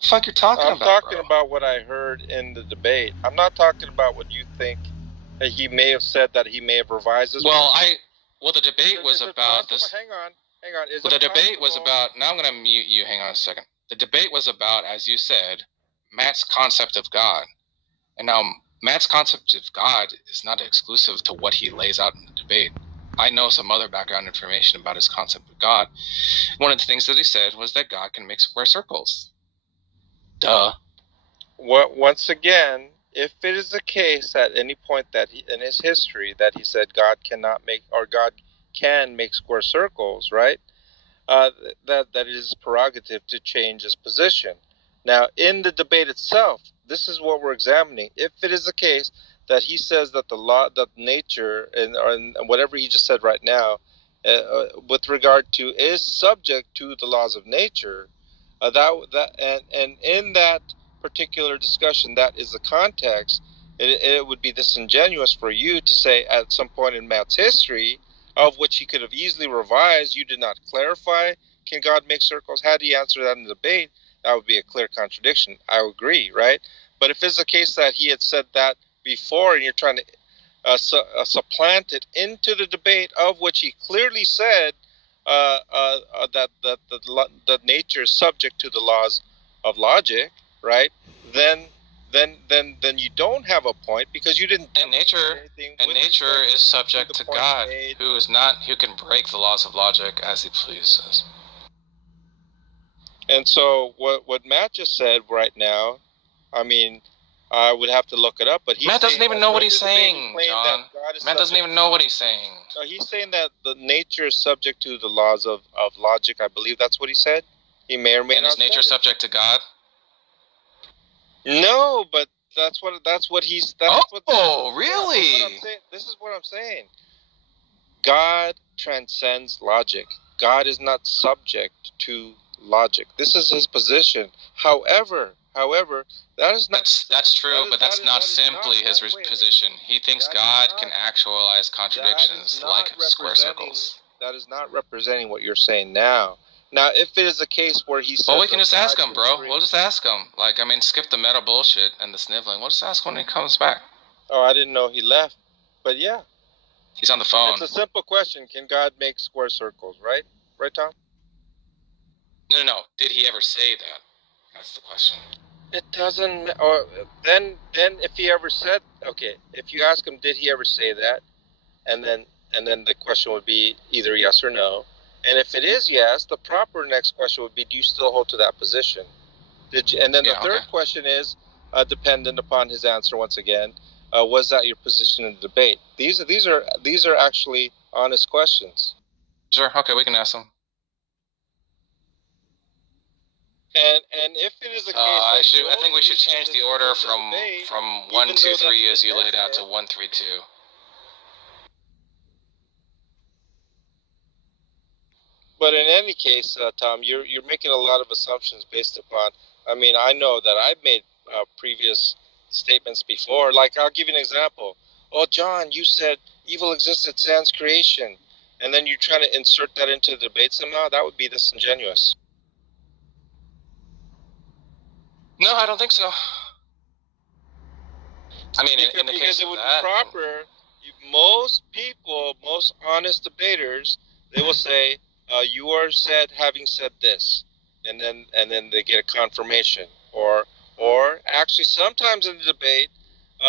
The fuck you're talking I'm about, talking bro? about what I heard in the debate. I'm not talking about what you think that he may have said that he may have revised his Well, point. the debate was about this. Hang on. Is Well, it the debate was possible? about. Now I'm gonna mute you. Hang on a second. The debate was about, as you said, Matt's concept of God. And now Matt's concept of God is not exclusive to what he lays out in the debate. I know some other background information about his concept of God. One of the things that he said was that God can make square circles. Duh. Once again, if it is the case at any point that in his history that he said God cannot make, or God can make square circles, right? That it is prerogative to change his position. Now, in the debate itself, this is what we're examining. If it is the case that he says that the law, that nature, and whatever he just said right now, with regard to is subject to the laws of nature, and in that particular discussion, that is the context. It would be disingenuous for you to say at some point in Matt's history, of which he could have easily revised, you did not clarify. Can God make circles? Had he answered that in the debate, that would be a clear contradiction. I agree, right? But if it's the case that he had said that before, and you're trying to supplant it into the debate, of which he clearly said that nature is subject to the laws of logic, right? Then you don't have a point, because you didn't. And nature is subject to God, who can break the laws of logic as he pleases. And so what Matt just said right now, I mean, I would have to look it up, but Matt doesn't even know what he's saying, John. Matt doesn't even know what he's saying. No, he's saying that the nature is subject to the laws of logic. I believe that's what he said. He may or may not. And is nature subject to God? No, but that's what he's. Really? Yeah, this is what I'm saying. God transcends logic. God is not subject to logic. This is his position. However, that is not. That's true, but that's not simply his position. He thinks God can actualize contradictions like square circles. That is not representing what you're saying now. Now, if it is a case where he says, well, we can just ask him, bro. We'll just ask him. Like, I mean, skip the meta bullshit and the sniveling. We'll just ask when he comes back. Oh, I didn't know he left. But yeah. He's on the phone. It's a simple question. Can God make square circles, right? Right, Tom? No. Did he ever say that? That's the question. It doesn't. Or then if he ever said, okay, if you ask him, did he ever say that? And then the question would be either yes or no. And if it is yes, the proper next question would be, do you still hold to that position? And then the third question is, dependent upon his answer once again, was that your position in the debate? These are actually honest questions. Sure. Okay, we can ask them. And if it is a case, I think we should change the order from 1, 2, 3 as you laid out to 1, 3, 2. But in any case, Tom, you're making a lot of assumptions based upon. I mean, I know that I've made previous statements before. Like, I'll give you an example. Oh, John, you said evil existed sans creation, and then you're trying to insert that into the debate somehow. That would be disingenuous. No, I don't think so. I mean, in the case it would be proper. Most people, most honest debaters, they will say, "You are said having said this," and then they get a confirmation, or actually sometimes in the debate,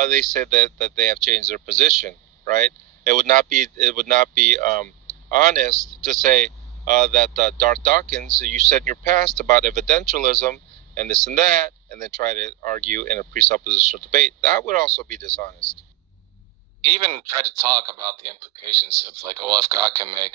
they say that they have changed their position. Right? It would not be honest to say that Darth Dawkins, you said in your past about evidentialism and this and that, and then try to argue in a presuppositional debate. That would also be dishonest. He even tried to talk about the implications of, like, well, if God can make,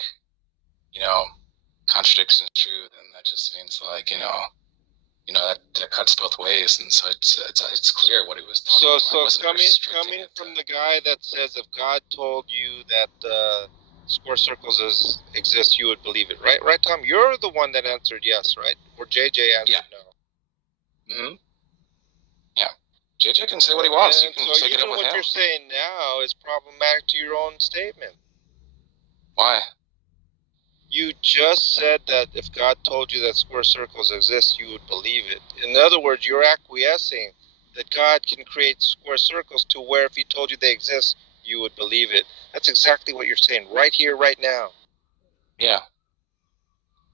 contradictions true, then that just means, like, that cuts both ways, and so it's clear what he was talking about. So coming from the guy that says if God told you that square circles exist, you would believe it, right? Right, Tom? You're the one that answered yes, right? Or JJ answered no. Mm-hmm. Yeah. JJ can say what he wants. You can take it up with him. What you're saying now is problematic to your own statement. Why? You just said that if God told you that square circles exist, you would believe it. In other words, you're acquiescing that God can create square circles to where if he told you they exist, you would believe it. That's exactly what you're saying right here, right now. Yeah.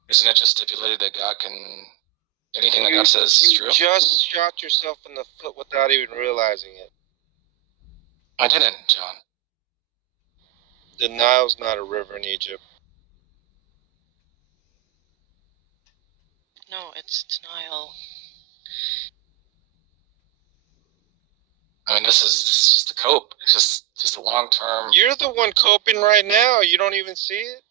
Isn't it just stipulated that God can... Anything that God says is true? You just shot yourself in the foot without even realizing it. I didn't, John. The Nile's not a river in Egypt. No, it's denial. I mean, this is just the cope. It's just a long-term... You're the one coping right now. You don't even see it?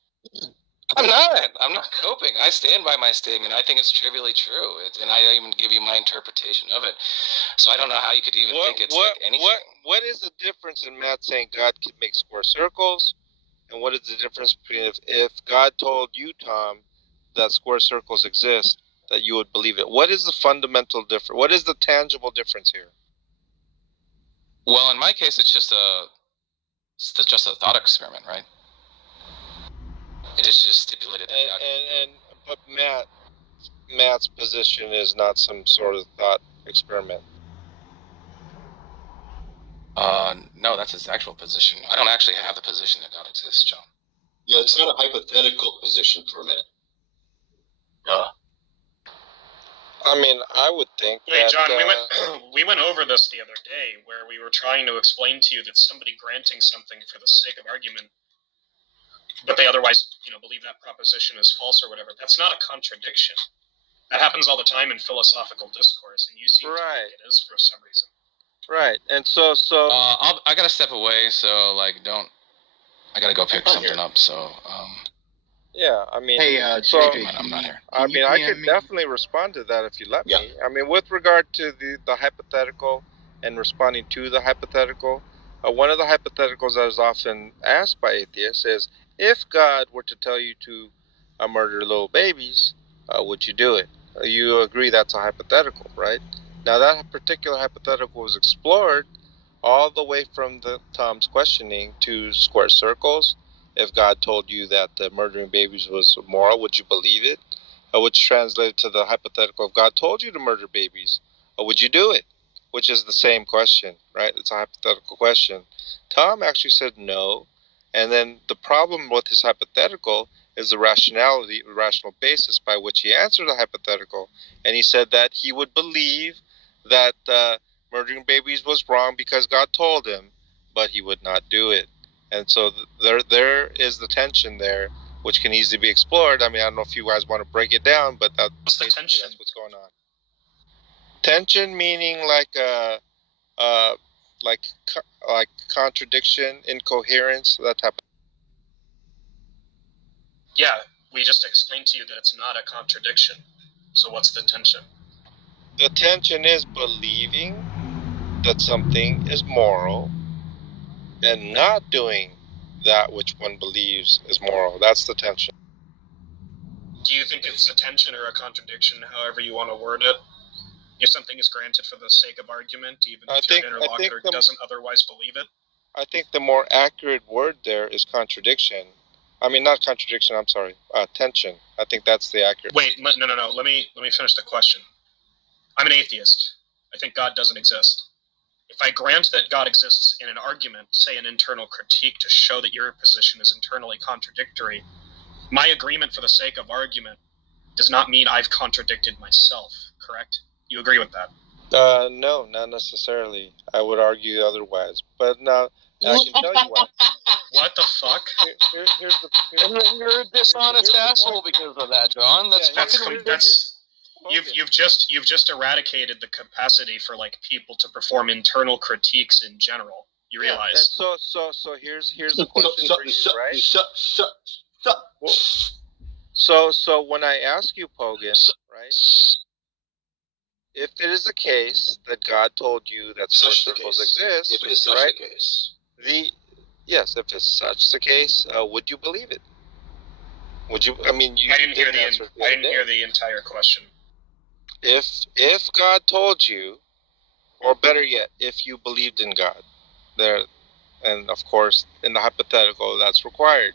I'm not coping. I stand by my statement. I think it's trivially true. And I even give you my interpretation of it. So I don't know how you could even think it's like anything. What is the difference in Matt saying God can make square circles? And what is the difference between if God told you, Tom, that square circles exist, that you would believe it? What is the fundamental difference? What is the tangible difference here? Well, in my case, it's just a thought experiment, right? It is just stipulated that but Matt's position is not some sort of thought experiment. No, that's his actual position. I don't actually have the position that God exists, John. Yeah, it's not a hypothetical position for a minute. I mean, I would think. Wait, John, we went over this the other day, where we were trying to explain to you that somebody granting something for the sake of argument, but they otherwise, believe that proposition is false or whatever. That's not a contradiction. That happens all the time in philosophical discourse, and you seem to think it is for some reason. Right, and so. I gotta step away, so I gotta go pick something up. So. Yeah, I mean. Hey, I'm not here. I mean, I could definitely respond to that if you let me. I mean, with regard to the hypothetical and responding to the hypothetical, one of the hypotheticals that is often asked by atheists is, if God were to tell you to murder little babies, would you do it? You agree that's a hypothetical, right? Now, that particular hypothetical was explored all the way from Tom's questioning to square circles. If God told you that murdering babies was moral, would you believe it? Which translated to the hypothetical, if God told you to murder babies, would you do it? Which is the same question, right? It's a hypothetical question. Tom actually said no. And then the problem with his hypothetical is the rational basis by which he answered the hypothetical. And he said that he would believe that murdering babies was wrong because God told him, but he would not do it. And so there is the tension there, which can easily be explored. I mean, I don't know if you guys want to break it down, but that's what's going on. Tension meaning like contradiction, incoherence, that type of. Yeah, we just explained to you that it's not a contradiction. So what's the tension? The tension is believing that something is moral and not doing that which one believes is moral. That's the tension. Do you think it's a tension or a contradiction, however you want to word it? If something is granted for the sake of argument, even if your interlocutor doesn't otherwise believe it? I think the more accurate word there is contradiction. I mean, not contradiction, I'm sorry, tension. I think that's the accurate. Wait, no. Let me finish the question. I'm an atheist. I think God doesn't exist. If I grant that God exists in an argument, say an internal critique to show that your position is internally contradictory, my agreement for the sake of argument does not mean I've contradicted myself, correct? You agree with that? No, not necessarily. I would argue otherwise. But now, I can tell you why. What the fuck? You're a dishonest asshole because of that, John. You've just eradicated the capacity for people to perform internal critiques in general. You realize? And so here's the question for you, right? So when I ask you, Pogan, right? If it is the case that God told you that such circles exist, if it is such right? the case, yes, if it's such the case, would you believe it? Would you? I mean, I didn't hear the entire question. If God told you, or better yet, if you believed in God, and of course in the hypothetical that's required,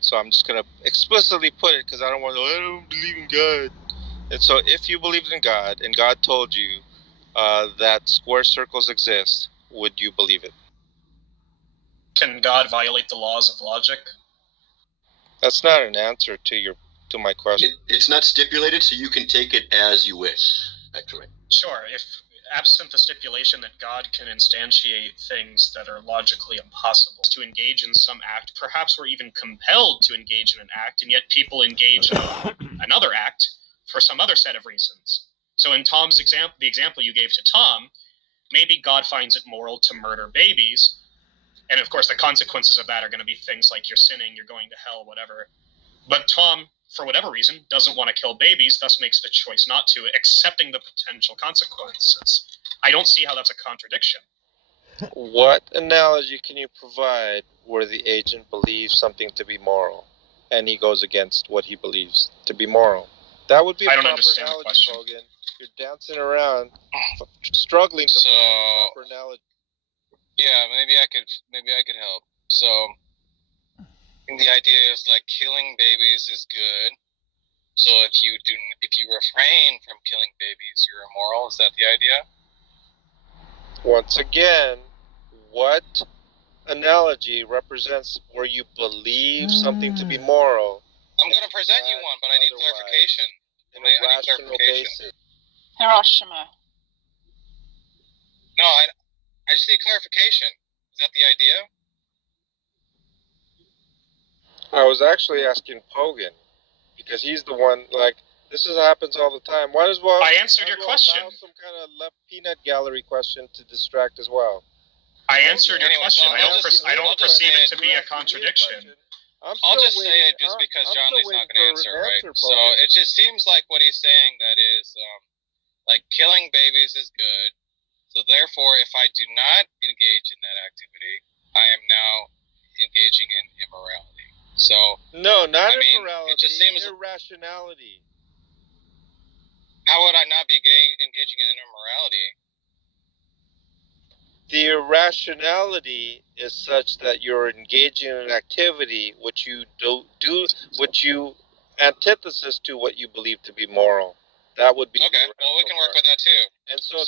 So I'm just going to explicitly put it because I don't want to, I don't believe in God. And so if you believed in God and God told you that square circles exist, would you believe it? Can God violate the laws of logic? That's not an answer to my question. It's not stipulated, so you can take it as you wish, actually. Sure, if absent the stipulation that God can instantiate things that are logically impossible to engage in some act, perhaps we're even compelled to engage in an act, and yet people engage in another act for some other set of reasons. So in Tom's example, the example you gave to Tom, maybe God finds it moral to murder babies, and of course the consequences of that are going to be things like you're sinning, you're going to hell, whatever. But Tom, for whatever reason, doesn't want to kill babies, thus makes the choice not to, accepting the potential consequences. I don't see how that's a contradiction. What analogy can you provide where the agent believes something to be moral and he goes against what he believes to be moral? That would be a I don't proper understand the analogy, question. Hogan. You're dancing around, struggling to So- find a proper analogy. Yeah, maybe I could help. So the idea is like killing babies is good. So if you refrain from killing babies, you're immoral. Is that the idea? Once again, what analogy represents where you believe something to be moral I'm going to present you one, but I need Otherwise, clarification. in I a need rational clarification. basis? Hiroshima. No, I just need clarification. Is that the idea? I was actually asking Pogan because he's the one. Like this happens all the time. Why as well? I answered your question. Allow some kind of left peanut gallery question to distract as well. I answered your Anyway, question. so I don't I'll just perceive say it to be a contradiction. I'll just say it just because Johnny's not going to answer, right? So it just seems like what he's saying that is, like killing babies is good. So therefore, if I do not engage in that activity, I am now engaging in immorality. So no, not I mean, immorality. it just seems irrationality. How would I not be engaging in immorality? The irrationality is such that you're engaging in an activity which you which you antithesis to what you believe to be moral. That would be okay. Well, we can work with that too. And so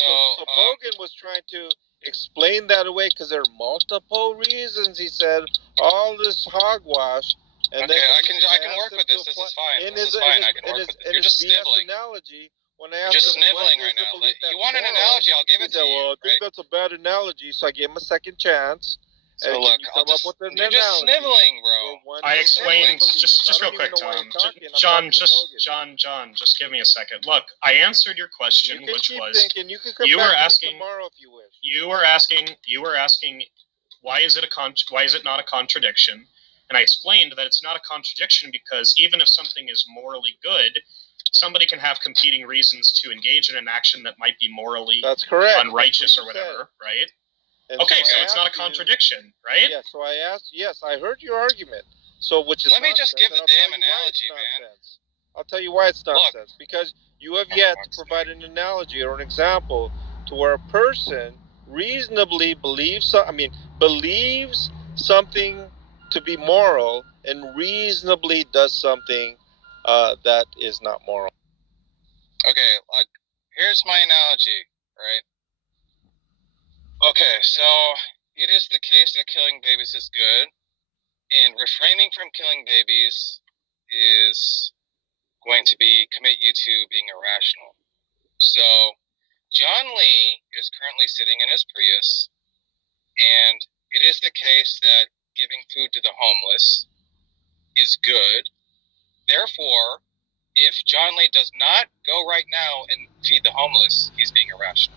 Bogan was trying to explain that away because there are multiple reasons. He said all this hogwash. And okay, then I can work with this. This is fine. This is fine. I can work with this. You're just sniveling. Analogy, when I You're asked just him, sniveling right now. You want an analogy? I'll give it to you. Well, I think right? that's a bad analogy, so I gave him a second chance. So and look, you're just sniveling, bro. I explained just real quick, Tom. John, just give me a second. Look, I answered your question, which was you were asking tomorrow if you wish. you were asking why is it not a contradiction? And I explained that it's not a contradiction because even if something is morally good, somebody can have competing reasons to engage in an action that might be morally unrighteous or whatever, right? And okay, so it's not a contradiction, right? Yeah, so I asked, yes, I heard your argument. So, which is Let me just give the damn analogy, man. I'll tell you why it's nonsense. Because you have yet to provide an analogy or an example to where a person reasonably believes something to be moral and reasonably does something that is not moral. Okay, like, here's my analogy, right? Okay, so it is the case that killing babies is good, and refraining from killing babies is going to commit you to being irrational. So John Lee is currently sitting in his Prius, and it is the case that giving food to the homeless is good. Therefore, if John Lee does not go right now and feed the homeless, he's being irrational.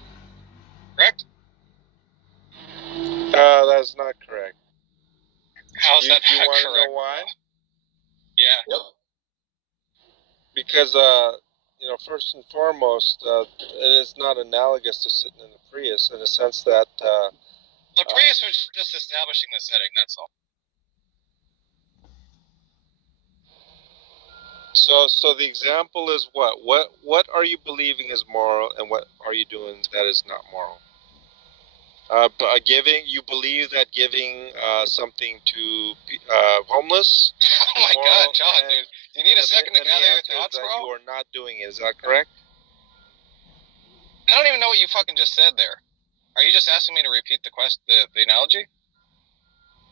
Correct? That's not correct. How's that you not want correct? To know why? Yeah. Yep. Because first and foremost, it is not analogous to sitting in a Prius in the sense that the Prius was just establishing the setting. That's all. So the example is what? What are you believing is moral, and what are you doing that is not moral? Giving, you believe that giving something to homeless Oh my moral, God, John, and dude, you need a second to and gather the your answer is thoughts, that bro. you are not doing it. Is that correct? I don't even know what you fucking just said there. Are you just asking me to repeat the analogy?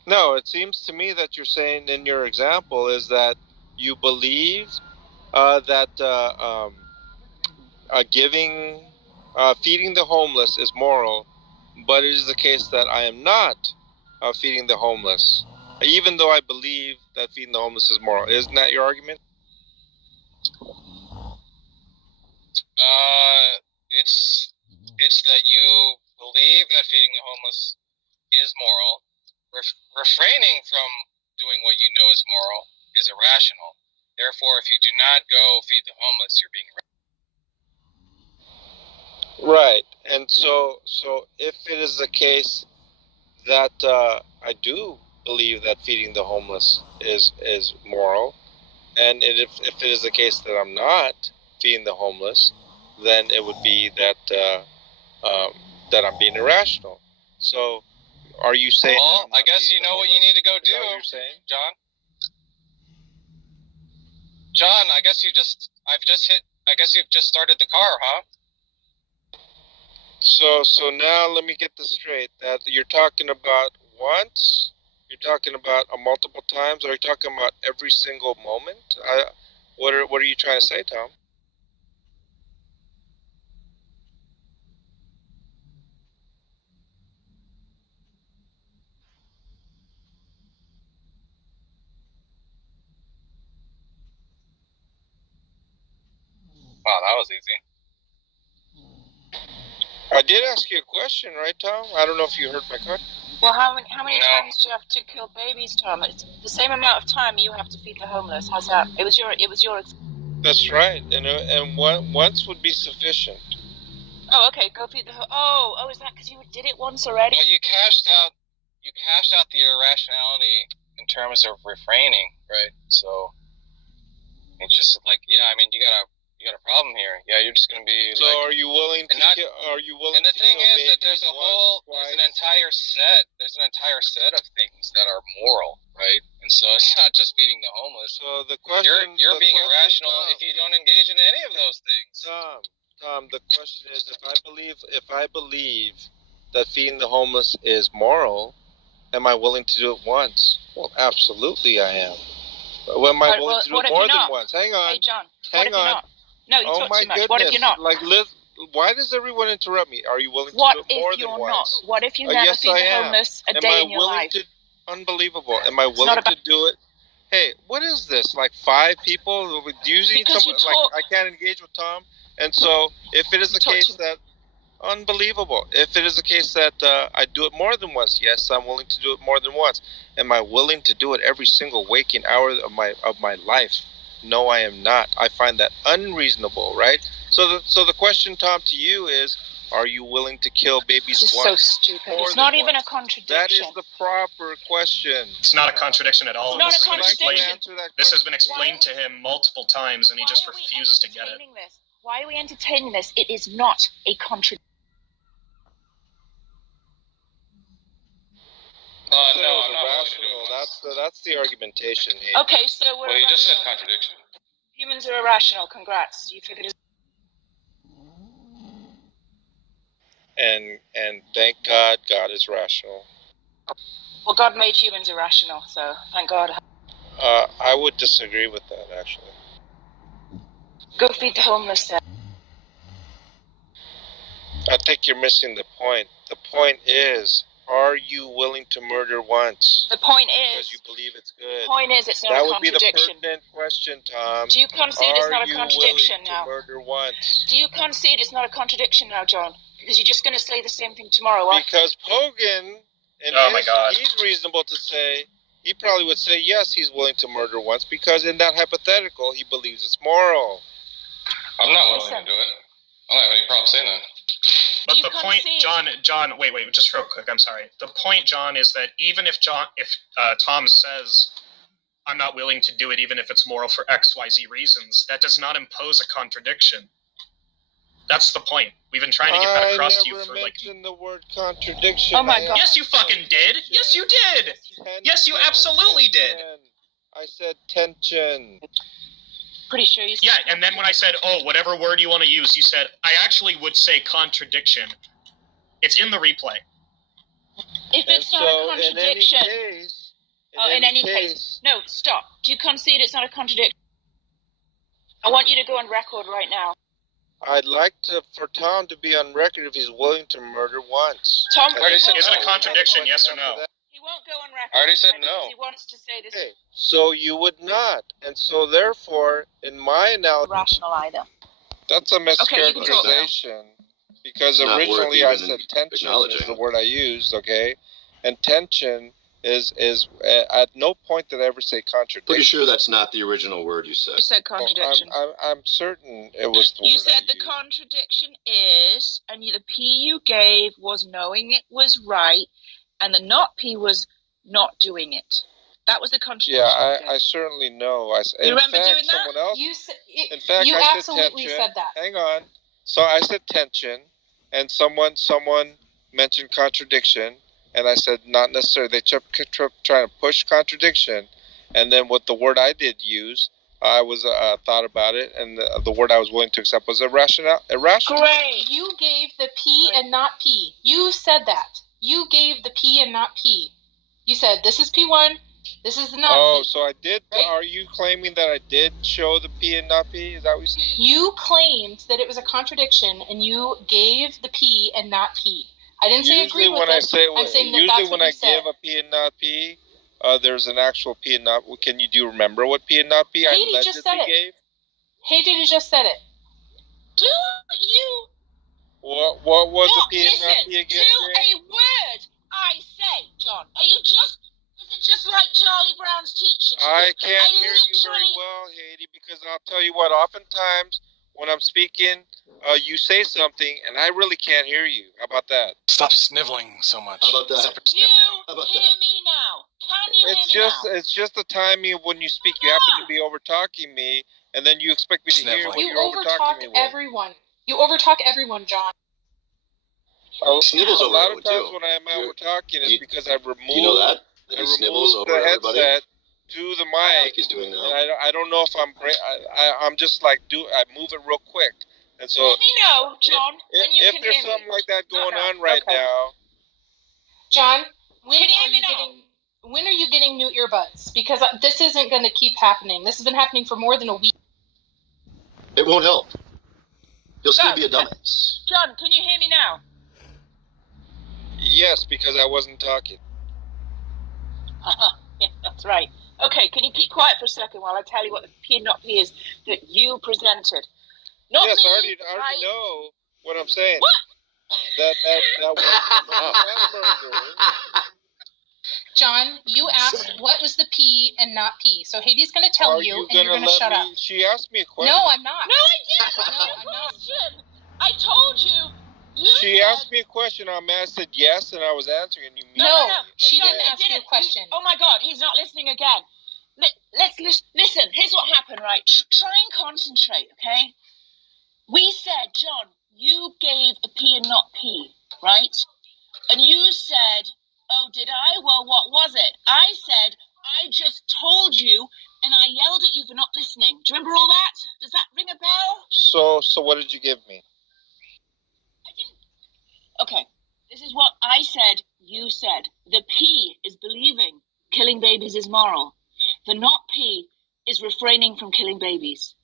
No, it seems to me that you're saying in your example is that you believe that giving, feeding the homeless is moral, but it is the case that I am not feeding the homeless, even though I believe that feeding the homeless is moral. Isn't that your argument? It's that you believe that feeding the homeless is moral. Refraining from doing what you know is moral is irrational. Therefore, if you do not go feed the homeless, you're being irrational. Right. And so if it is the case that I do believe that feeding the homeless is moral, and if it is the case that I'm not feeding the homeless, then it would be that that I'm being irrational. So, are you saying? Well, I guess you know what you need to go do, John. John, I guess you've just started the car, huh? So now let me get this straight. That you're talking about once, you're talking about multiple times, or are you talking about every single moment? What are you trying to say, Tom? Wow, that was easy. I did ask you a question, right, Tom? I don't know if you heard my question. Well, how many times do you have to kill babies, Tom? It's the same amount of time you have to feed the homeless. How's that? It was your. That's right, and once would be sufficient. Oh, okay. Go feed the. Oh, is that because you did it once already? Well, you cashed out the irrationality in terms of refraining, right? So it's just like, yeah, I mean, you got a problem here. Yeah, you're just gonna be. So like, are you willing to? Are you willing? And the thing is that there's an entire set of things that are moral, right? And so it's not just feeding the homeless. So the question, you're being irrational if you don't engage in any of those things. Tom, the question is, if I believe that feeding the homeless is moral, am I willing to do it once? Well, absolutely I am. Am I willing to do it more than once? Hang on. Hey, John. Hang on. No, you talk too much. Goodness. What if you're not? Like, why does everyone interrupt me? Are you willing to do it more than once? What if you never feed the homeless a day in your life? Unbelievable. Am I willing to do it? Hey, what is this? Like 5 people? Using someone like I can't engage with Tom. And so, if it is the case that unbelievable, if it is the case that I do it more than once, yes, I'm willing to do it more than once. Am I willing to do it every single waking hour of my life? No, I am not. I find that unreasonable, right? So the question, Tom, to you is, are you willing to kill babies once? This is so stupid. It's not even a contradiction. That is the proper question. It's not a contradiction at all. It's not a contradiction. This has been explained to him multiple times, and he just refuses to get it. Why are we entertaining this? It is not a contradiction. No, I'm not rational. That's the argumentation here. Okay, so well, you just said contradiction. Humans are irrational. Congrats, you figured it. And thank God, God is rational. Well, God made humans irrational, so thank God. I would disagree with that, actually. Go feed the homeless then. I think you're missing the point. The point is, are you willing to murder once? The point is, because you believe it's good. The point is, it's not a contradiction. That would be the pertinent question, Tom. Do you concede it's not a contradiction now? Are you willing to murder once? Do you concede it's not a contradiction now, John? Because you're just going to say the same thing tomorrow. What? Because Pogan, he's reasonable to say. He probably would say yes, he's willing to murder once, because in that hypothetical, he believes it's moral. I'm not willing to do it. I don't have any problem saying that. But the point, John, wait, just real quick. I'm sorry. The point, John, is that even if Tom says, "I'm not willing to do it, even if it's moral for X, Y, Z reasons," that does not impose a contradiction. That's the point. We've been trying to get that across to you for I never like. mentioned the word contradiction. Oh my God. Yes, you fucking did. Yes, you did. Yes, you absolutely did. I said tension. Pretty sure you said. Yeah, and then when I said, "Oh, whatever word you want to use," you said, "I actually would say contradiction." It's in the replay. If it's not a contradiction. In any case. No, stop. Do you concede it's not a contradiction? I want you to go on record right now. I'd like for Tom to be on record if he's willing to murder once. Tom, Is it a contradiction, yes or no? He won't go on record. I already said no. He wants to say this. Okay, so you would not. And so therefore, in my analysis, Rational either. that's a Okay, you can talk now. mischaracterization. Because It's not worth originally I even said tension is acknowledging. the word I used, okay? And tension is at no point did I ever say contradiction. Pretty sure that's not the original word you said. You said contradiction. I'm certain it was the word You said I the used. contradiction is, and the P you gave was knowing it was right, and the not P was not doing it. That was the contradiction. Yeah, I certainly know. You remember doing that? Someone else. In fact, I said absolutely tension. said that. Hang on. So I said tension, and someone mentioned contradiction, and I said not necessarily. They kept trying to push contradiction, and then what the word I did use, I was thought about it, and the word I was willing to accept was irrational. Great. You gave the P and not P. You said that. You gave the P and not P. You said this is P1, this is not Oh, P. so I did. Right? Are you claiming that I did show the P and not P? Is that what you said? You claimed that it was a contradiction, and you gave the P and not P. I didn't say agree with it. I'm saying that that's what you said. Give a P and not P, there's an actual P and not. Do you remember what P and not P I Haiti just said it. gave? Haiti just said it. Do you? What was the P and not P again? To a word I say, John. Are you just? Is it just like Charlie Brown's teacher? I can't hear you very well, Haiti, because I'll tell you what. Oftentimes, when I'm speaking, you say something, and I really can't hear you. How about that? Stop sniveling so much. How about that? Stop You sniveling. How about hear that? me now? Can you hear me now? It's just the timing of when you speak. You happen to be over talking me, and then you expect me to hear what You you're over overtalk talking me with. everyone. You overtalk everyone, John. Snivels A over lot of everyone, times too. when I'm over talking, it's because I've removed. You know that? I He snivels removed over the everybody. headset to the mic. Like he's doing now. And I don't know if I'm just like I move it real quick, and so Let me know, John, when you if can there's hear me. something like that going No. on right Okay. now, John, when Can you hear are me you now? when are you getting new earbuds? Because this isn't going to keep happening. This has been happening for more than a week. It won't help. You'll still No. be a dumbass. John, can you hear me now? yes, because I wasn't talking. Yeah, that's right. Okay, can you keep quiet for a second while I tell you what the P and not P is that you presented? Not Yes, me, I already right? know what I'm saying. What? That was John, you asked what was the P and not P. So Hades going to tell Are you, you and you're going to shut up. She asked me a question. No, I'm not. No, I didn't. No, That's I'm the not. question. I told you. She asked me a question. I said yes, and I was answering. And you No, she John, didn't I ask you a question. Oh my God, he's not listening again. Let's listen. Here's what happened, right? Try and concentrate, okay? We said, John, you gave a P and not P, right? And you said, oh, did I? Well, what was it? I said, I just told you, and I yelled at you for not listening. Do you remember all that? Does that ring a bell? So what did you give me? I didn't. Okay, this is what I said, you said. The P is believing killing babies is moral. The not P is refraining from killing babies.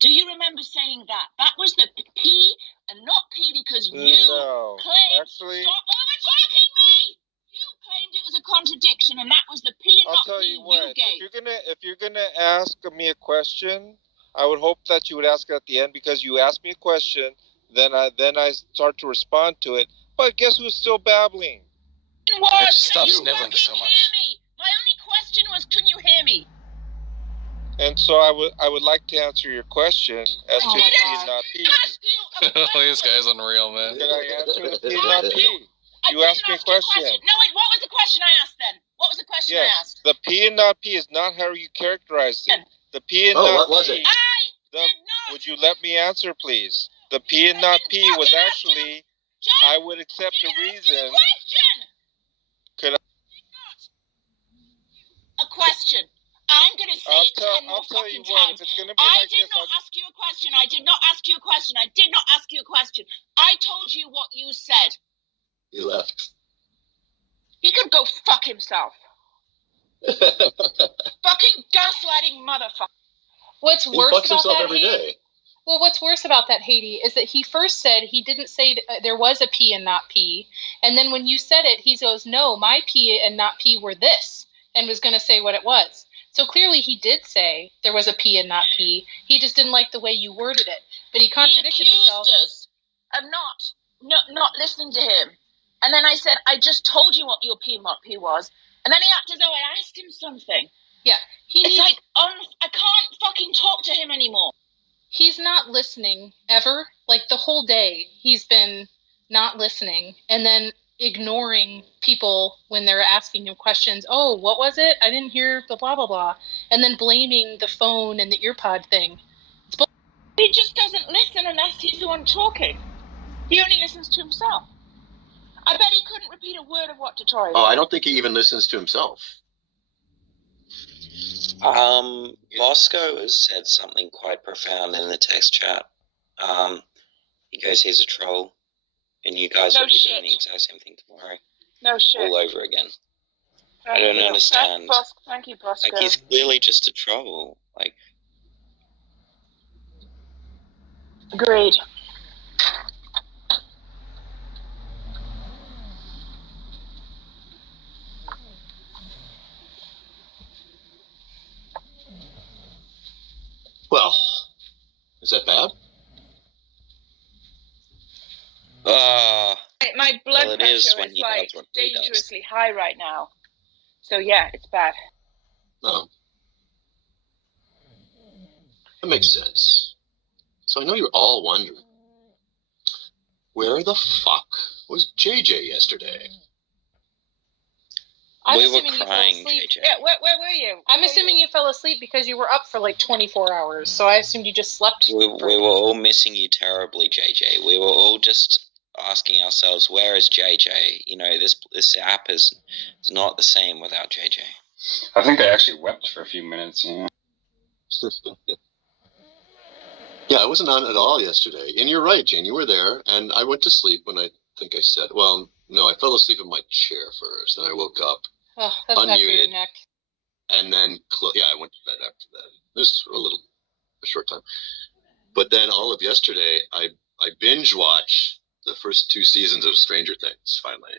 Do you remember saying that? That was the P and not P because you claimed... Actually, Stop overtalking me! You claimed it was a contradiction, and that was the P and I'll not tell P you what. gave. If you're gonna ask me a question, I would hope that you would ask it at the end, because you asked me a question, then I start to respond to it. But guess who's still babbling? Stop sniveling so much. Hear me? My only question was, can you hear me? And so I would like to answer your question as to the P and not P. Ask you a question. This guy's unreal, man. Can I answer the P and not P? I You didn't asked me a ask you question. No, wait, what was the question I asked then? What was the question I Yes, asked? the P and not P is not how you characterized it. The P and Oh, not what was P. it? I did not. Would you let me answer, please? The P and not P was Fucking actually, Jen, I would accept you a didn't ask me reason. Question. Could I? A question. I'm gonna say it 10 more I'll tell you fucking what, times. if it's gonna be I like did this, not ask you a question. I did not ask you a question. I did not ask you a question. I told you what you said. He left. He could go fuck himself. Fucking gaslighting motherfucker. What's He worse fucks about himself that, every Haiti? day. Well, what's worse about that, Haiti, is that he first said he didn't say there was a P and not P, and then when you said it, he goes, "No, my P and not P were this," and was going to say what it was. So clearly, he did say there was a P and not P. He just didn't like the way you worded it, but he contradicted himself. He accused us of not listening to him, and then I said, "I just told you what your P and not P was," and then he acted as though I asked him something. Yeah, it's like I can't fucking talk to him anymore. He's not listening ever. Like the whole day, he's been not listening and then ignoring people when they're asking him questions. Oh, what was it? I didn't hear the blah, blah, blah. And then blaming the phone and the earpod thing. He just doesn't listen unless he's the one talking. He only listens to himself. I bet he couldn't repeat a word of what Tutorial said. Oh, I don't think he even listens to himself. Bosco has said something quite profound in the text chat. He goes, he's a troll, and you guys will be doing the exact same thing tomorrow. No shit. All over again. I don't understand. Thank you, Bosco. Like, he's clearly just a troll. Like, agreed. Well, is that bad? My blood well, it pressure is when is he like does what he does. dangerously high right now. So yeah, it's bad. No. That makes sense. So I know you're all wondering, where the fuck was JJ yesterday? I'm we were assuming crying, you fell asleep. JJ. Yeah, where were you? I'm assuming you fell asleep because you were up for like 24 hours. So I assumed you just slept. We were all missing you terribly, JJ. We were all just asking ourselves, where is JJ? You know, this app is not the same without JJ. I think I actually wept for a few minutes. Yeah. Yeah, I wasn't on at all yesterday. And you're right, Jane, you were there. And I went to sleep when I think I said, well, no, I fell asleep in my chair first. Then I woke up. Oh, that's bad for your unmuted, neck. and then I went to bed after that. It was a short time. But then all of yesterday, I binge watched the first 2 seasons of Stranger Things, finally.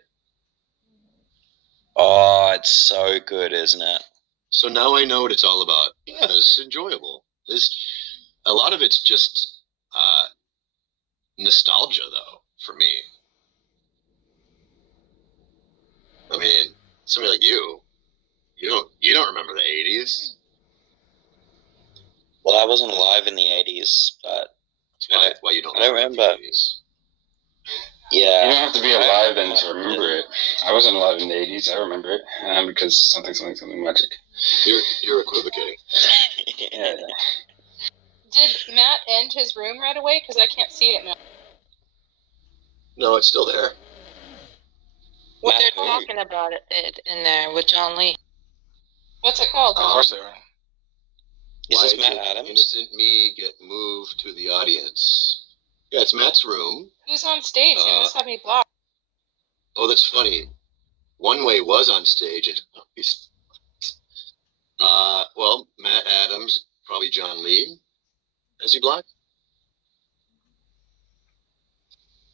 Oh, it's so good, isn't it? So now I know what it's all about. Yeah, it's enjoyable. A lot of it's just nostalgia, though, for me. I mean, somebody like you don't remember the 80s. Well, I wasn't alive in the 80s, but That's why you don't. I don't remember. The 80s. Yeah. You don't have to be alive then to remember it. I wasn't alive in the 80s. I remember it because something magic. You're equivocating. Yeah. Did Matt end his room right away? Because I can't see it now. No, it's still there. What they're talking about it in there with John Lee. What's it called? Of course they were. Is this Why Matt did Adams? Innocent me get moved to the audience? Yeah, it's Matt's room. Who's on stage? They must have me blocked. Oh, that's funny. One Way was on stage, and well, Matt Adams, probably John Lee. Is he black?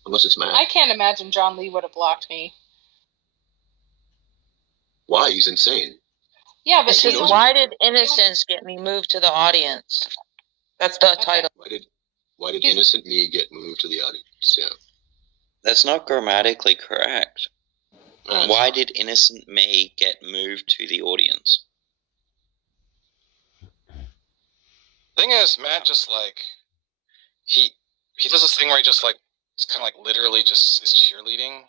Unless it's Matt. I can't imagine John Lee would have blocked me. Why? He's insane. Yeah, but It says, why did Innocence get me moved to the audience? That's the title. Why did Innocent me get moved to the audience? Yeah. That's not grammatically correct. Why did Innocent me get moved to the audience? Thing is, Matt just like he does this thing where he just like it's kind of like literally just is cheerleading,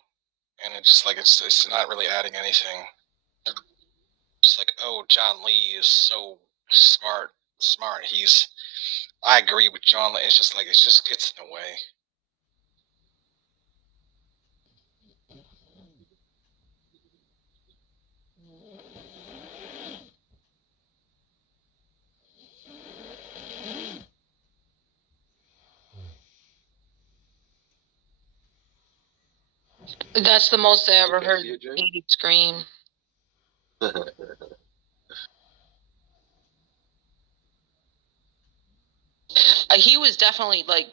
and it's just like it's not really adding anything. Just like, oh, John Lee is so smart. I agree with John Lee. It's just like it just gets in the way. That's the most I ever Okay, heard see it, Jay? Haiti scream. He was definitely like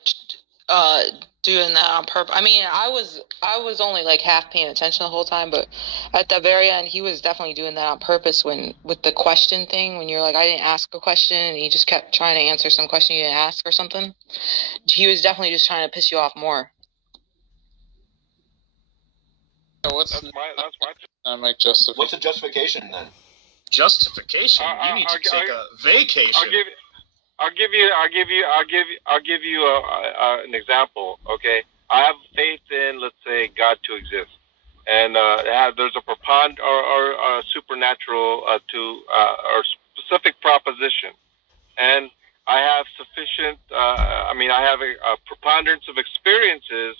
doing that on purpose. I mean, I was only like half paying attention the whole time, but at the very end, he was definitely doing that on purpose. When with the question thing, when you're like, I didn't ask a question, and he just kept trying to answer some question you didn't ask or something. He was definitely just trying to piss you off more. That's my What's the justification then? Justification? You need to take a vacation. I'll give you an example. Okay, I have faith in, let's say, God to exist, and there's a preponderant or a supernatural or specific proposition, and I have sufficient. I have a preponderance of experiences.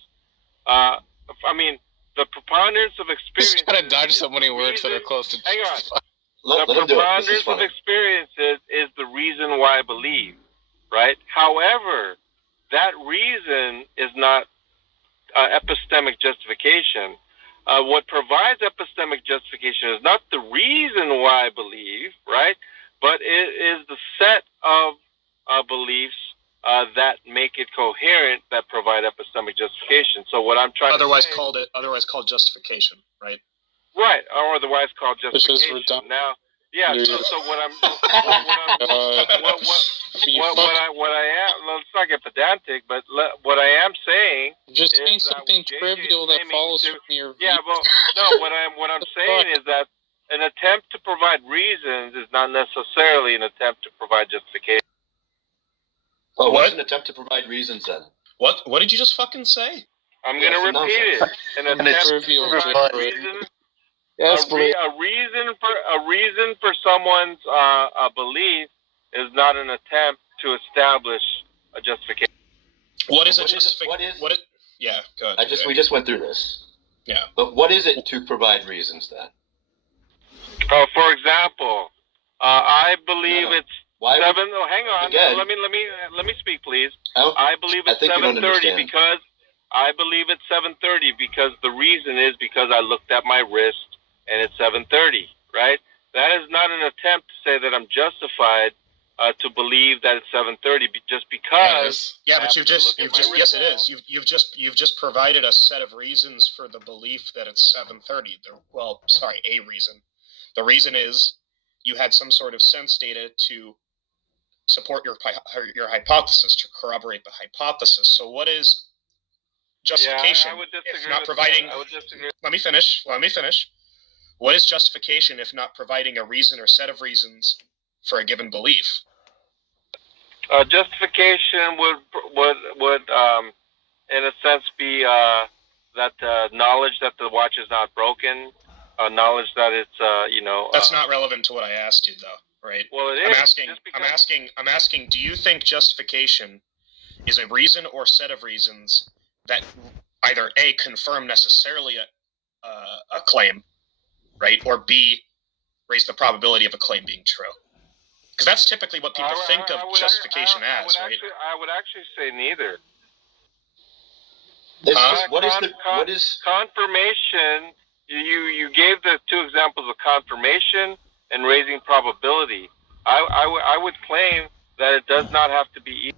The preponderance of experiences. Just trying to dodge so many words that are close to. Hang on. Let The him do it. This is preponderance of funny. experiences is the reason why I believe, right? However, that reason is not epistemic justification. What provides epistemic justification is not the reason why I believe, right? But it is the set of beliefs that make it coherent that provide epistemic justification. So what I'm trying Otherwise to say, called justification, right? right, or otherwise called justification. Now, yeah. So what I'm, what I am. Let's not get pedantic, but what I am saying Just saying is that something what JJ trivial that claiming follows to- from your view. Yeah, well, no. What I'm saying is that an attempt to provide reasons is not necessarily an attempt to provide justification. Oh, What? what's an attempt to provide reasons then? What did you just fucking say? I'm going to repeat it. An attempt to provide reason. Yes, A reason for someone's belief is not an attempt to establish a justification. What is a What is it? justification? Yeah, go ahead. We just went through this. Yeah. But what is it to provide reasons then? For example, I believe it's Why? seven. Oh, hang on. Again, Let me speak, please. I believe it's think you don't 7:30 understand. because I believe it's 7:30 because the reason is because I looked at my wrist and it's 7:30. Right? That is not an attempt to say that I'm justified to believe that it's 7:30 just because. Yeah, but you've just yes, it is. You've just provided a set of reasons for the belief that it's 7:30. A reason. The reason is you had some sort of sense data to support your hypothesis, to corroborate the hypothesis. So what is justification? I would disagree if not with providing. that. I would disagree. Let me finish. What is justification if not providing a reason or set of reasons for a given belief? Justification would in a sense be that knowledge that the watch is not broken, knowledge that it's That's not relevant to what I asked you, though, right? Well, it is. I'm asking. Do you think justification is a reason or set of reasons that either A, confirm necessarily a claim, right, or B, raise the probability of a claim being true? Because that's typically what people think of justification as, right? I would actually say neither. What is confirmation? You gave the two examples of confirmation and raising probability. I would claim that it does not have to be.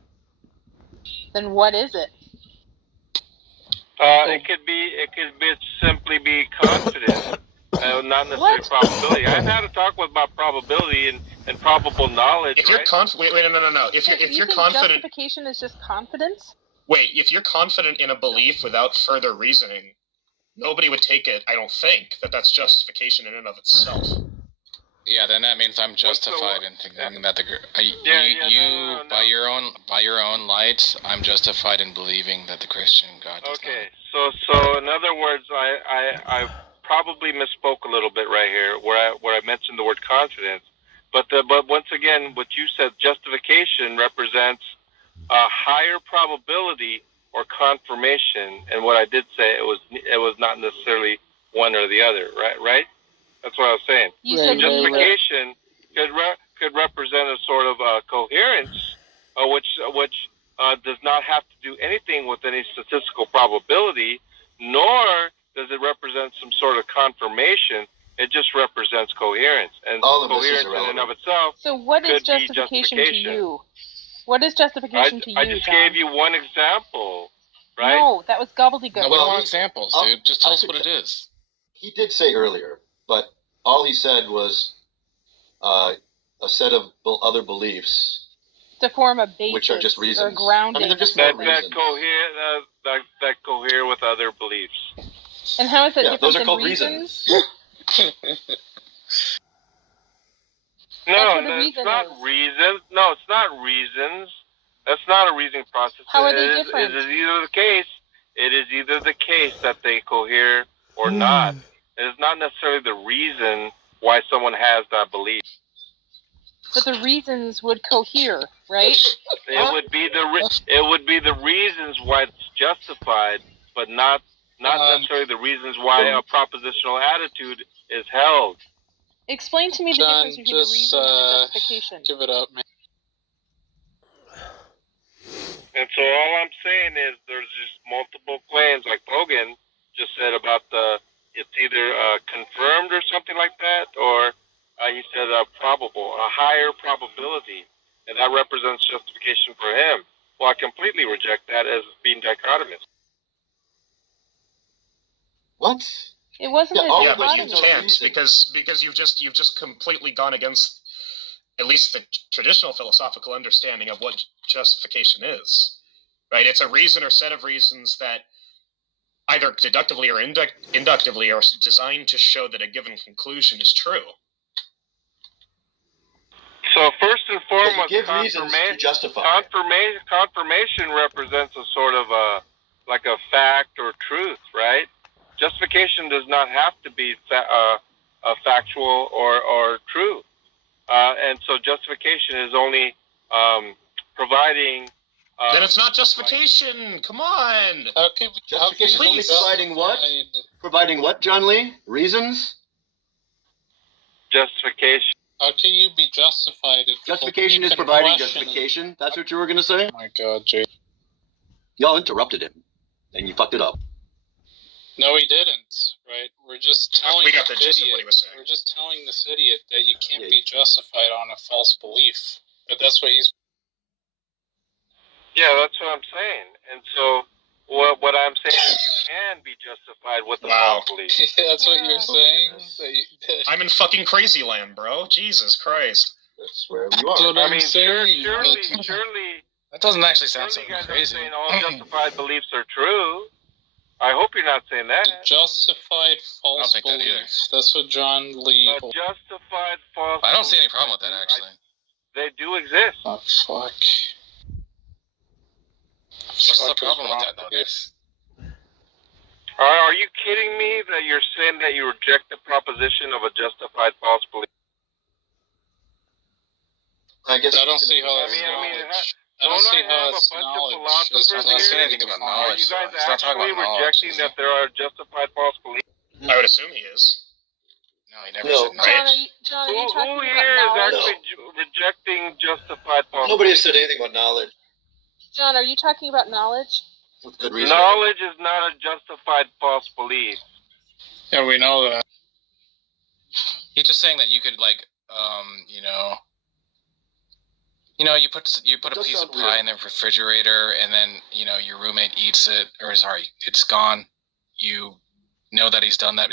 Then what is it? It could simply be confidence, not necessarily probability. I've had a talk about probability and probable knowledge. If you're confident, no. If you're confident, justification is just confidence. Wait, if you're confident in a belief without further reasoning, nobody would take it. I don't think that's justification in and of itself. Yeah, then that means I'm justified in thinking that by your own lights, I'm justified in believing that the Christian God does not. So in other words, I probably misspoke a little bit right here, where I mentioned the word confidence, but once again, what you said, justification represents a higher probability or confirmation, and what I did say it was not necessarily one or the other, right? That's what I was saying. Justification could represent a sort of coherence, which does not have to do anything with any statistical probability, nor does it represent some sort of confirmation. It just represents coherence, and coherence in and of itself. So what is justification to you? What is justification to you, I just John? gave you one example, right? No, that was gobbledygook. No, we don't want examples, dude. Just tell us what it is. He did say earlier, but all he said was a set of other beliefs to form a basis, which are just reasons, or grounding. I mean, they're just that cohere with other beliefs. And how is that different those are than called reasons? No, it's not reasons. No, it's not reasons. That's not a reasoning process. How are they different? It is either the case that they cohere or not. It is not necessarily the reason why someone has that belief. But the reasons would cohere, right? It would be the reasons why it's justified, but not necessarily the reasons why a propositional attitude is held. Explain to me the difference between a reason and a justification. Give it up, man. And so all I'm saying is there's just multiple claims, like Bogan just said about it's either confirmed or something like that, or he said probable, a higher probability, and that represents justification for him. Well, I completely reject that as being dichotomous. What? It wasn't yeah, but you can't because you've just completely gone against at least the traditional philosophical understanding of what justification is. Right? It's a reason or set of reasons that either deductively or inductively are designed to show that a given conclusion is true. So first and foremost, confirmation represents a sort of like a fact or truth, right? Justification does not have to be factual or true. And so justification is only providing... then it's not justification! Come on! Justification is only providing what? Providing what, John Lee? Reasons? Justification. How can you be justified if justification is providing justification? That's what you were going to say? Oh my God, Jay. Y'all interrupted him, and you fucked it up. No, he didn't, right? We're just telling we got the gist of what he was saying. We're just telling this idiot that you can't be justified on a false belief. But that's what he's... Yeah, that's what I'm saying. And so what I'm saying is you can be justified with a false belief. Yeah, that's what you're saying? I'm in fucking crazy land, bro. Jesus Christ. That's where you are. I mean, surely... That doesn't actually sound so crazy. Saying all justified beliefs are true. I hope you're not saying that. Justified false belief. That's what John Lee... justified false I don't see any problem with that, actually. They do exist. Oh, fuck. What's the problem with that, though, guys? Are you kidding me that you're saying that you reject the proposition of a justified false belief? I guess I don't see how that's knowledge. I don't see how it's knowledge. I'm not saying anything about knowledge. Are you guys actually rejecting that there are justified false beliefs? I would assume he is. No, he never said knowledge. John, are you talking who here about knowledge? is actually rejecting justified false Nobody beliefs? said anything about knowledge. John, are you talking about knowledge? With good reason. Knowledge is not a justified false belief. Yeah, we know that. He's just saying that you could, like, you put a piece of pie in the refrigerator, and then your roommate eats it, or sorry, it's gone. You know that he's done that.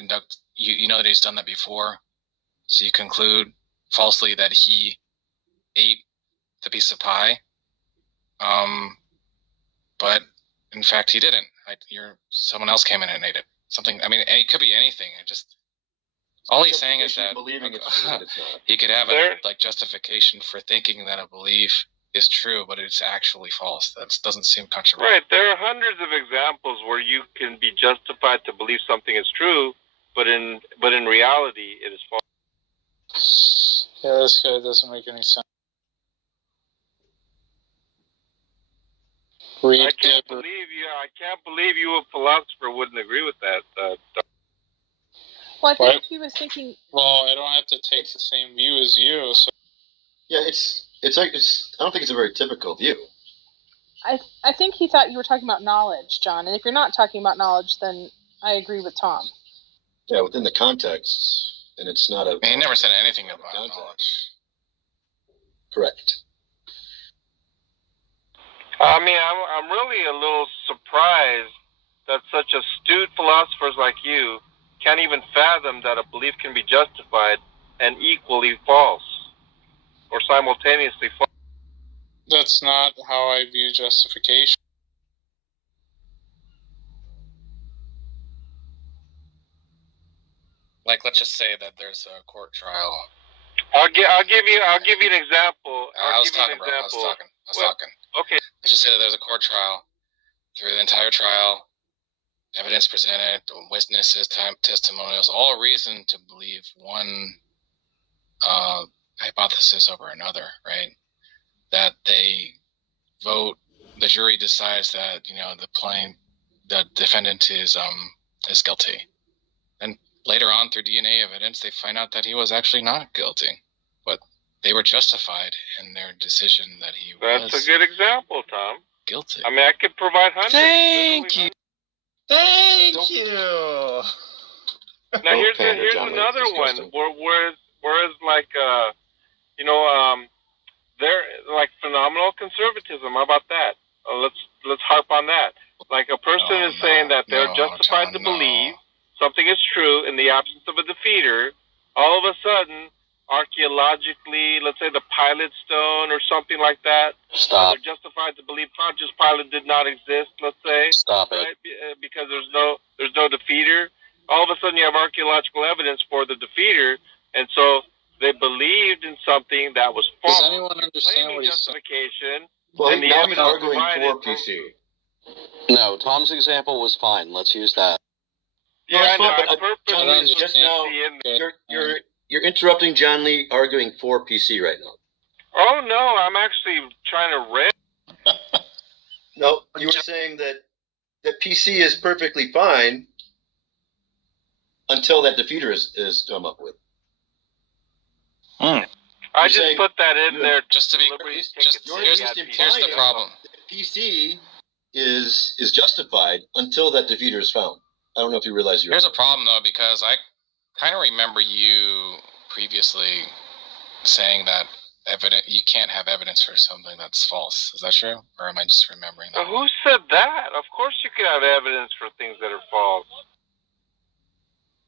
You know that he's done that before, so you conclude falsely that he ate the piece of pie. But in fact, he didn't. Someone else came in and ate it. Something. I mean, it could be anything. All he's saying is that he could have a justification for thinking that a belief is true, but it's actually false. That doesn't seem controversial. Right. There are hundreds of examples where you can be justified to believe something is true, but in reality, it is false. Yeah, this guy doesn't make any sense. I can't believe you, a philosopher, wouldn't agree with that. Well, I think he was thinking. Well, I don't have to take the same view as you. So. Yeah, it's. I don't think it's a very typical view. I think he thought you were talking about knowledge, John. And if you're not talking about knowledge, then I agree with Tom. Yeah, within the context, and it's not a. He never said anything about knowledge. Correct. I mean, I'm really a little surprised that such astute philosophers like you can't even fathom that a belief can be justified and equally false, or simultaneously false. That's not how I view justification. Like, let's just say that there's a court trial. I'll give you an example. I was talking. Okay. Let's just say that there's a court trial. Through the entire trial, evidence presented, witnesses, testimonials, all reason to believe one hypothesis over another, right? That they vote, the jury decides that the defendant is guilty, and later on through DNA evidence, they find out that he was actually not guilty, but they were justified in their decision that he was. That's a good example, Tom. Guilty. I mean, I could provide hundreds. Thank you. Thank you. Now here's another one whereas like they're like phenomenal conservatism. How about that? Let's harp on that. Like a person is saying that they're justified to believe something is true in the absence of a defeater. All of a sudden, archaeologically, let's say the Pilot Stone or something like that. Stop. They're justified to believe Pontius Pilate did not exist. Let's say. Stop it. Right? Because there's no defeater. All of a sudden, you have archaeological evidence for the defeater, and so they believed in something that was false. Does anyone understand what he's saying? Well, and now he's arguing for PC. No, Tom's example was fine. Let's use that. Yeah, I know. I John Lee, just now, you're interrupting John Lee arguing for PC right now. Oh no, I'm actually trying to rail. No, you were saying that PC is perfectly fine until that defeater is come up with. I just put that in there just to be. Here's the problem. PC is justified until that defeater is found. I don't know if you realize Here's a problem though, because I kind of remember you previously saying that you can't have evidence for something that's false. Is that true, or am I just remembering that? Who said that? Of course, you can have evidence for things that are false.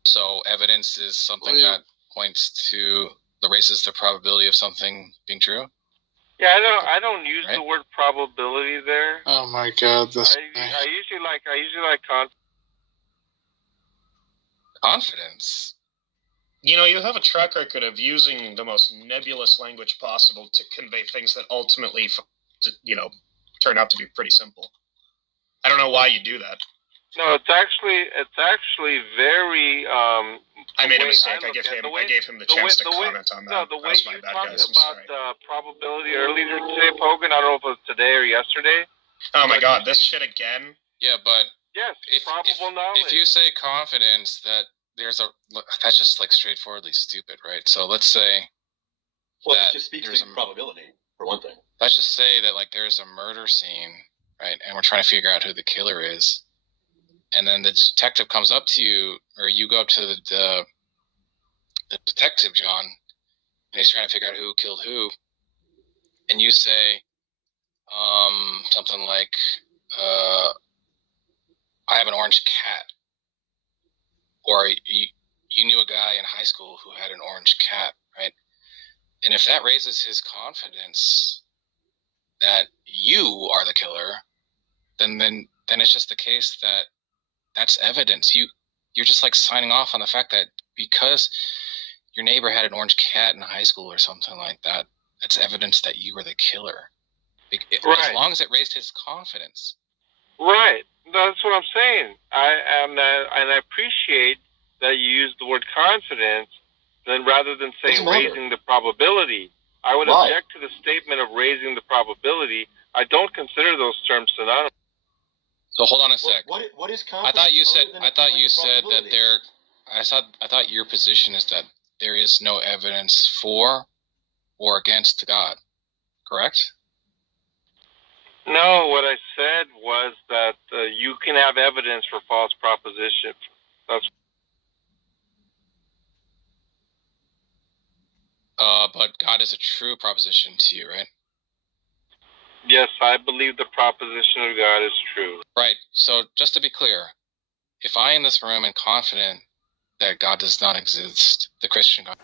So evidence is something that points to raises the probability of something being true. Yeah, I don't use the word probability there. Oh my God! I usually like confidence. You have a track record of using the most nebulous language possible to convey things that ultimately, turn out to be pretty simple. I don't know why you do that. No, it's actually very. I made a mistake. I gave him the chance to comment on that. No, the way That's my you bad, talked guys. about probability earlier today, Pogan. I don't know if it was today or yesterday. Oh my God, this shit again. Yeah, but yes, probable knowledge. If you say confidence, that's just like straightforwardly stupid, right? So let's say. Well, it just speaks to probability for one thing. Let's just say that like there's a murder scene, right, and we're trying to figure out who the killer is. And then the detective comes up to you, or you go up to the detective, John, and he's trying to figure out who killed who. And you say something like, I have an orange cat. Or you knew a guy in high school who had an orange cat, right? And if that raises his confidence that you are the killer, then it's just the case that that's evidence. You're just like signing off on the fact that because your neighbor had an orange cat in high school or something like that, that's evidence that you were the killer. As long as it raised his confidence. Right. That's what I'm saying. And I appreciate that you use the word confidence rather than saying raising the probability. I would object to the statement of raising the probability. I don't consider those terms synonymous. So hold on a sec. What is confidence? I thought you said that I thought your position is that there is no evidence for or against God, correct? No, what I said was that you can have evidence for false proposition. That's but God is a true proposition to you, right? yes, I believe the proposition of God is true. Right. So just to be clear, if I in this room am confident that God does not exist, the Christian God,